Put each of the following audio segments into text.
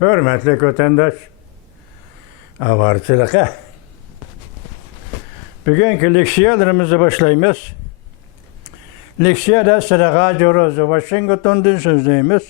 Hürmetli vatandaş, avarçılığa. Bugünkü leksiyalarımızı başlayımız. Leksiyada sırağa görüyoruz. Washington'dan sözleyimiz.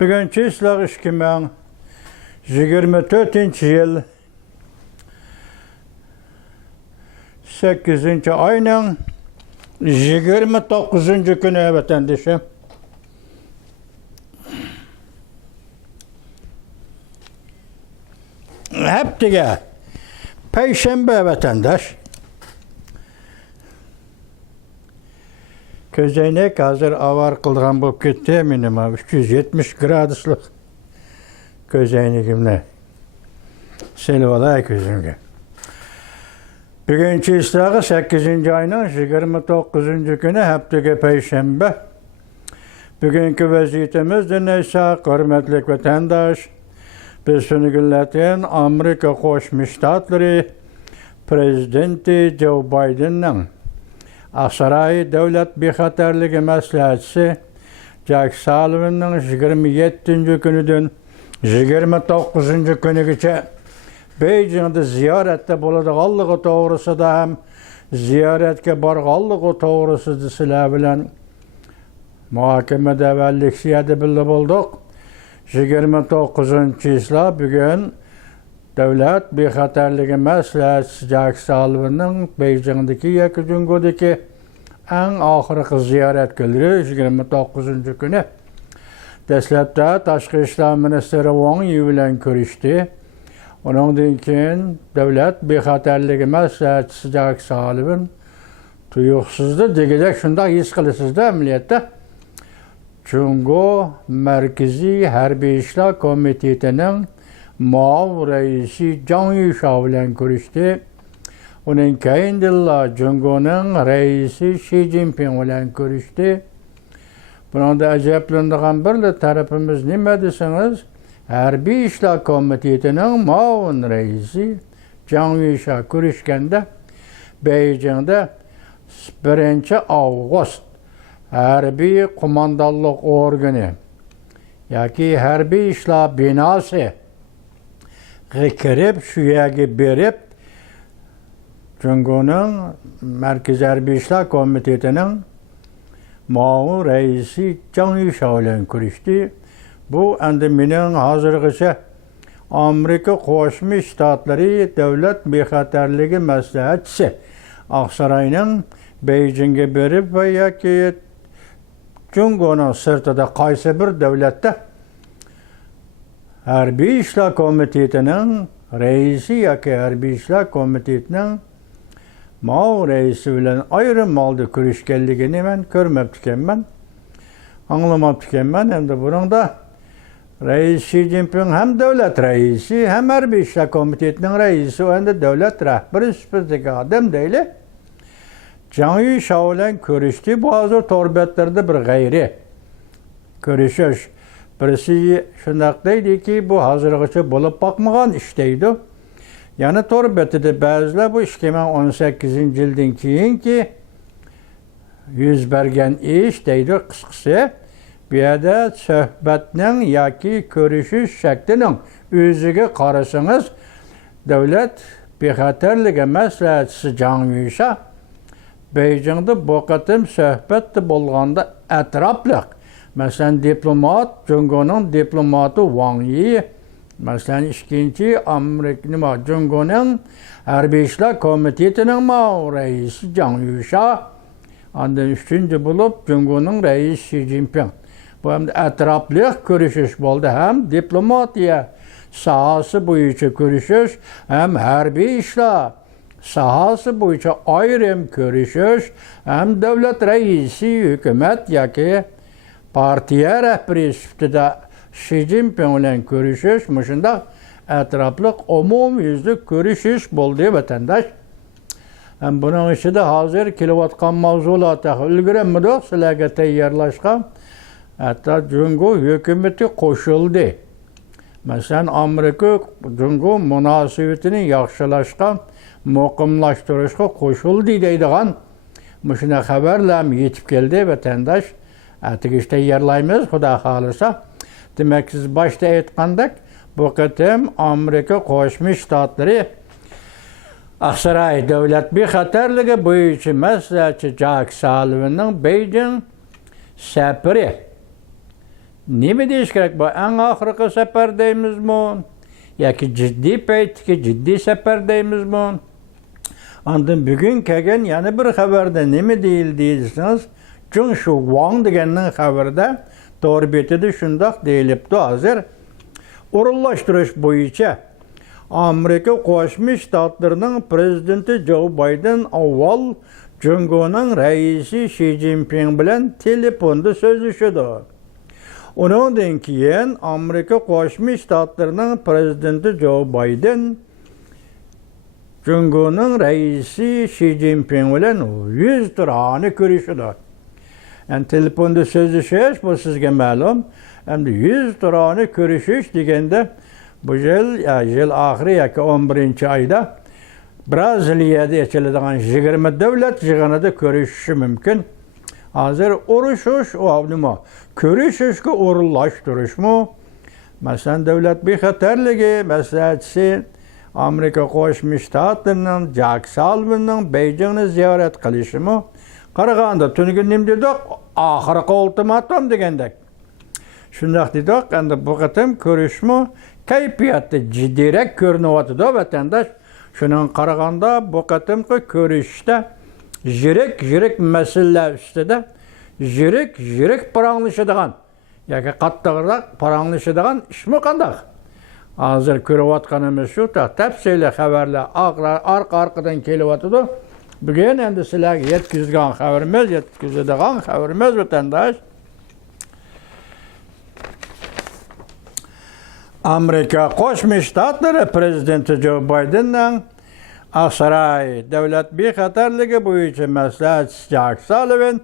Bugünkü ıslak 2024 yıl 8. ayının 29. günü vatandaşım. Heptiga Perşembe vatandaş. Közeynek hazır avar kılgan bu gitti eminim 370 graduslık közeynekimle. Seni olay közümge. Bugünkü islağı 8. ayının 29. günü heptiga Perşembe. Bugünkü vaziyetimiz neyse hürmetli vatandaş. Biz şunu günlerden Amerika Koşmuş Ştatları Prezidenti Joe Biden'ın Aksaray Devlet Bexaterligi Məsləhətçisi Jack Sullivan'ın 27. günüdün 29. günügece Beijing'de ziyarette boladiganlığı doğrusu da hem ziyaretke barğanlığı doğrusu da silah bilen muhakemede ve leksiyada bildi bulduk. 29. isla bugün Devlet Bexaterligi Məsləhətçisi Jack Sullivan'ın Beijing'deki Yakıcungo'daki en ahırkı ziyaret gelir 29. günü. Dəsləbdə Taşqı İşlər Ministeri Wang Yi bilen görüştü. Ondan keyin Devlet Bexaterligi Məsləhətçisi Jack Sullivan tuyuqsuzdu degecek şunda his kılısızdı emniyette. Cungo Merkezi Hərbi İşlər Komitetinin Mav reisi Zhang Yuxia bilen görüştü. Onun keyindilla Cungo'nun reisi Xi Jinping bilen görüştü. Buna da acayiplendiğen bir de tarafımız ne deseniz, Hərbi İşlər Komitetinin Mav reisi Zhang Yuxia görüşkende Beijing'de 1 Ağustos Hərbi Komandallıq organı, yaki Hərbi İşlər binası kirib, şüyəgi berib, Cungo'nun Merkez Hərbi İşlər Komitetinin Mavi reisi Zhang Yuxia ile görüştü. Bu endeminin hazırgısı Amerika Koşmuş Ştatları Devlet Bexaterligi Məsləhətçisi Aksaray'ın Beijing'e berib ve yaki Cungo'nun sırtıda qaysı bir devlette Hərbi İşlər Komitetinin reisi yaki Hərbi İşlər Komitetinin Mao reisi bilen ayrım aldı görüşkenligini ben görmeptiken ben anlamaptiken ben hem de bunun da Reis Xi Jinping hem devlet reisi hem Hərbi İşlər Komitetinin reisi hem de devlet rəhberi süpürdeki adam değil. Zhang Yuxia ile görüştü. Bazı torbetlerde bir gayri görüşüş. Birisi şundaktaydı ki bu hazırlıkçı bulup bakmagan işteydi. Yani torbeti de bazılar bu 2018 yıldan keyin ki yüz bergen iş deydi kıskısı. Bir de söhbetinin yaki görüşüş şeklinin üzüge karısınız Devlet Bexaterligi Məsləhətçisi Zhang Yuxia Beijing'de bu katım söhbet bolğanda etraflıq. Mesela diplomat, Cungo'nun diplomatı Wang Yi, mesela ikinci Amerika Cungo'nun Hərbi İşlər Komitetinin reisi Zhang Yuxia, ondan üçüncü bulup Cungo'nun reisi Xi Jinping. Bu hem de etraflıq görüşüş oldu. Hem diplomatiya sahası boyunca görüşüş, hem Hərbi İşlər sahası boyunca ayrım görüşüş, hem devlet reisi, hükümet yaki partiye rəhberi süftüdə Xi Jinping ile görüşüş, müşündə etraflıq umum yüzlük görüşüş oldu vatandaş. Hem bunun içi de hazır kilovatkan mavzulatı ülgüremmidik, silahga teyyarlaşkan. Hatta Cungo hükümeti koşuldu. Mesela Amerika Cungo münasebetini yaxşılaşkan, muqimlaştırışqa koşuldu deydiğen müşüne haberle yetip geldi vatandaş. Artık işte yerlayımız, Xuda xalırsa. Demek siz başta aytgandek, bu qitim Amerika Qo'shma Shtatlari Aqsaray davlat bexatarligi bo'yicha maslahatchi Jak Sullivanning Beijing safari. Nima deyish kerak? Bu eng oxirgi safar deymizmi? Yoki jiddiy paytdagi jiddiy safar deymizmi? Ondan bugun kelgan yana bir xabarda nima deyildi desangiz, Jung Shu Wang deganning xabarida to'g'ri betida shundoq deyilibdi. Hozir o'rinlashtirish bo'yicha Amerika Qo'shma Shtatlarining prezidenti Joe Biden avval Jungoning raisi Xi Jinping bilan telefonda so'zlashdi. Undan keyin Amerika Qo'shma Shtatlarining prezidenti Joe Biden Jungoning raisi Xi Jinping bilan 100 turani ko'rishdi. Telefonda so'zlashish bu sizga ma'lum. Endi 100 turani ko'rishish deganda bu yil oxiri yoki 11-oyda Braziliyada ochiladigan 20 davlat yig'inida ko'rishishi mumkin. Hozir urushish nima? Ko'rishishga o'rinlashtirishmi? Masalan, davlat bexatarligi maslahatchisi Amerika Qo'shma Shtatlarining Jak Sullivanning Beijingni ziyorat qilishimi? Qaraganda tungi nima dedik? Oxirgi ultimatum degandek. Shundoq dedik, endi bu qatim ko'rishmi kayfiyati jiddiyroq ko'rinyapti vatandosh. Shuning qaraganda bu qatimki ko'rishda yirik masalalar ustida yirik paranglashadigan yoki qattiqroq paranglashadigan ishmi qanday? Hozir ko'rayotganimiz shu tafsili xabarlar orqa-orqadan kelyapti. Bugun endi sizlarga yetkazgan xabarimiz vatandosh. Amerika Qo'shma Shtatlari prezidenti Joe Bidenning Aqsaray davlat bexatarligi bo'yicha maslahatchisi Jak Sullivan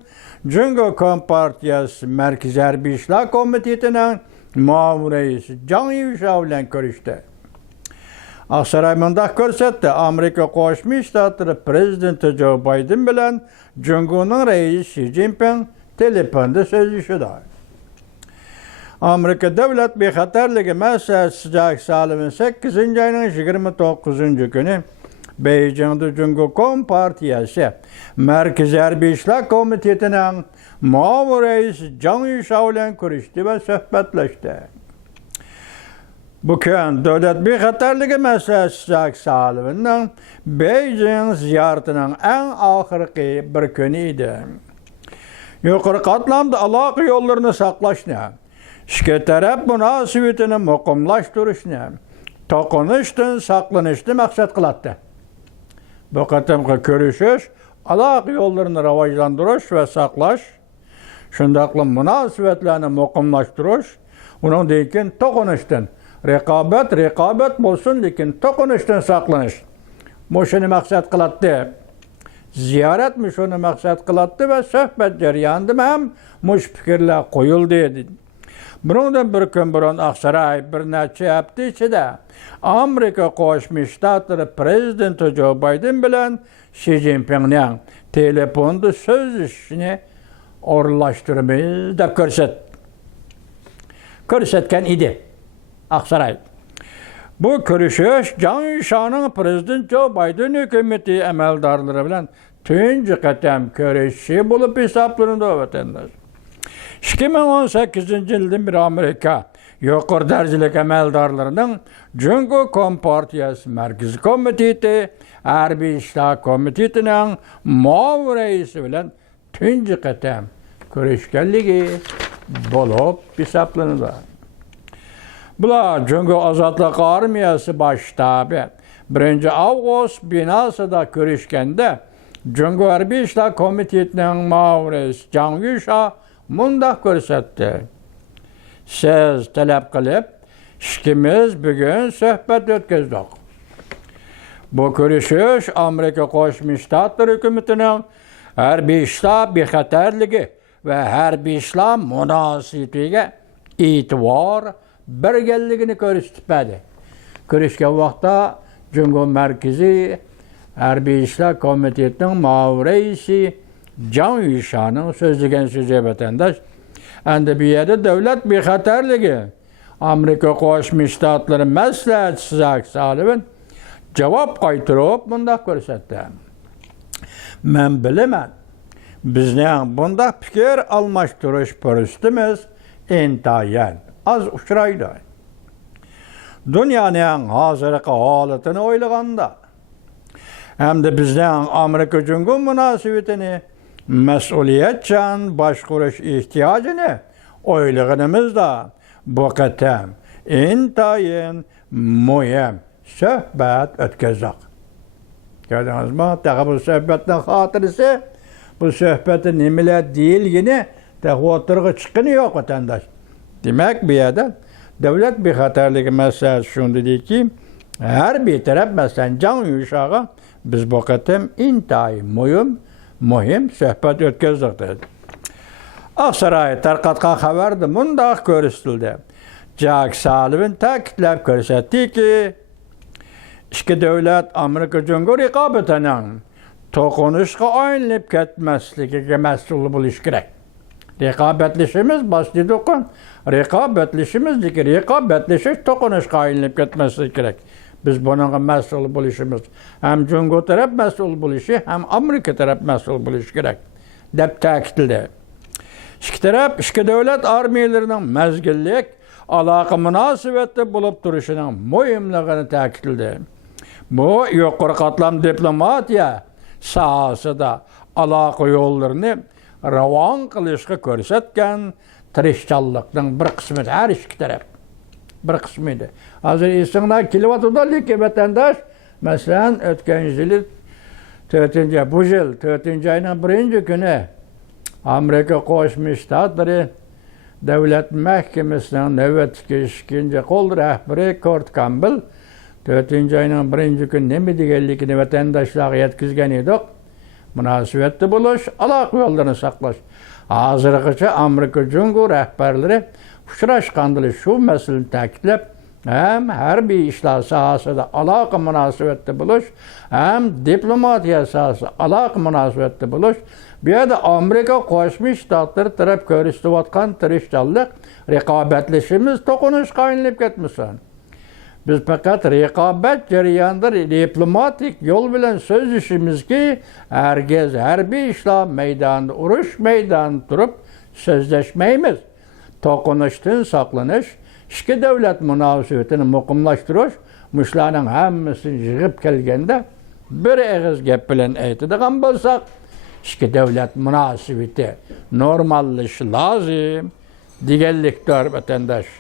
Jungo Kompartiyasi Markaziy harbiy ishlar komitetining muavin raisi Jang Yusha bilan ko'rishdi. Aqsaray mundaq ko'rsatdi. Amerika Qo'shma Shtatlari prezidenti Joe Biden bilan Jungoning raisi Xi Jinping telefonda so'zlashdi. Amerika davlat bexatarligi maslahatchisi Jak Sullivan 8-oyning 29-kuni Beijingda Jungo Kompartiyasi Markaziy harbiy ishlar komitetining muavin raisi Jang Yusha bilan ko'rishdi va suhbatlashdi. Bu kun davlat bexatarligi maslahatchisi Jak Sullivanning Beijing ziyaratining eng oxirgi bir kuni edi. Yuqori qatlamda aloqa yo'llarini saqlashni, ikki taraf munosabatini muqimlashtirishni, to'qinishdan saqlanishni maqsad qiladi. Bu qatimqi ko'rishish aloqa yo'llarini rivojlantirish va saqlash, shundaqla munosabatlarni muqimlashtirish, undan keyin to'qinishdan raqobat bo'lsin, lekin to'qinishdan saqlanish. Shuni maqsad qiladi. Ziyorat shuni maqsad qiladi va suhbat jarayonida ham mush fikrlar qo'yildi. Bundan bir kun burun Aqsaray bir necha hafta ichida Amerika Qo'shma Shtatlari prezidenti Joe Biden bilan Xi Jinpingning telefonda so'zlashishini o'rinlashtiramiz deb ko'rsatgan edi. Aqsaray. Bu ko'rishish Jang Yushaning prezident Joe Biden hukumati amaldorlari bilan tunji qatam ko'rishishi bo'lib hisoblanadi vatandosh. 2018-yildan beri Amerika yuqori darajali amaldorlarining Jungo Kompartiyasi Markaziy komiteti harbiy ishlar komitetining muavin raisi bilan tunji qatam ko'rishganligi bo'lib hisoblanadi. Bular Jungo Ozodlik armiyasi bosh shtabi 1-avgust binosida ko'rishganda Jungo harbiy ishlar komitetining muavin raisi Jang Yusha mundaq ko'rsatdi. Siz talab qilib, ikkimiz bugun suhbat o'tkazdik. Bu ko'rishish Amerika Qo'shma Shtatlari hukumatining harbiy ishlar bexatarligi va harbiy ishlar munosabatiga e'tibor berganligini ko'rsatadi. Ko'rishgan vaqtda Jungo Markaziy harbiy ishlar komitetining muavin raisi Jang Yushaning so'zlagan so'zi vatandosh. Endi bu yerda davlat bexatarligi Amerika Qo'shma Shtatlari maslahatchisi Jack Sullivan javob qaytarib bunday ko'rsatdi. Men bilaman, bizning bunday fikr almashtirish fursatimiz intayin az uchraydi. Dunyoning hozirgi holatini o'ylaganda hamda bizning Amerika Jungo munosabatini mas'uliyatchan boshqarish ehtiyojini o'ylaganimizda bu qatam intayin muhim suhbat o'tkazdik. Gördünüzmü? Daha bu sohbetin hatırısı, bu sohbetin nimeler değilgini de oturgu çıkını yok vatandaş. Demek bir yerde devlet bir hatarlık meselesi şunu dedi ki, her bir taraf mesela can yuşağı biz bu kadar intayı mühim sohbet ötkazdık dedi. Aksaray tarqatkan haberdi bunda görüştüldü. Jack Sullivan ta'kidlab ko'rsatdi ki, İki devlet Amerika Cumhur rekabetinin to'qinishga aylanib ketmasligiga mas'ul bo'lish kerak. Rekabetlişimiz başladı okun. Rekabetleşiş to'qinishga aylanib ketmasligi kerak. Biz bununla mas'ul bo'lishimiz hem Cumhur taraf mas'ul bo'lishi hem Amerika taraf mas'ul bo'lishi kerak deb ta'kidladi. İki taraf, iki devlet armiyalarının mezgillik aloqa munosabati bo'lib turishining muhimligini ta'kidladi. Bu yuqori qatlam diplomatiya sohasida aloqa yo'llarini ravon qilishga ko'rsatgan tirishchanlikning bir qismi har ikki taraf bir qismi edi. Hozir esingdan kelyapti vatandosh, masalan, o'tgan yil 4 ayning 1-kuni Amerika Qo'shma Shtatlari Davlat Mahkamasining navbatdagi ikkinchi qo'l rahbari Kurt Campbell 4 ayning 1-kuni nima deganligini vatandoshlarga yetkazgan edik. Munosabatda bo'lish, aloqa yo'llarini saqlash. Hozirgacha Amerika Cumhur rahbarlari uchrashganda shu masalani ta'kidlab, hem harbiy ishlar sohasida aloqa munosabatda bo'lish, hem diplomatiya sohasida aloqa munosabatda bo'lish, bu yerda Amerika Qo'shma Shtatlari taraf ko'rsatayotgan tirishchanlik, raqobatlashishimiz to'qinishga aylanib ketmasin. Biz faqat raqobat jarayonida diplomatik yo'l bilan so'zlashimizki, hargiz harbiy ishlar maydonida, urush maydonida turib so'zlashmaymiz. To'qinishdan saqlanish, ikki davlat munosabatini muqimlashtirish, mushlarning hammasini yig'ib kelganda bir og'iz gap bilan aytadigan bo'lsak, ikki davlat munosabati normallashishi lozim deganlikdir vatandosh.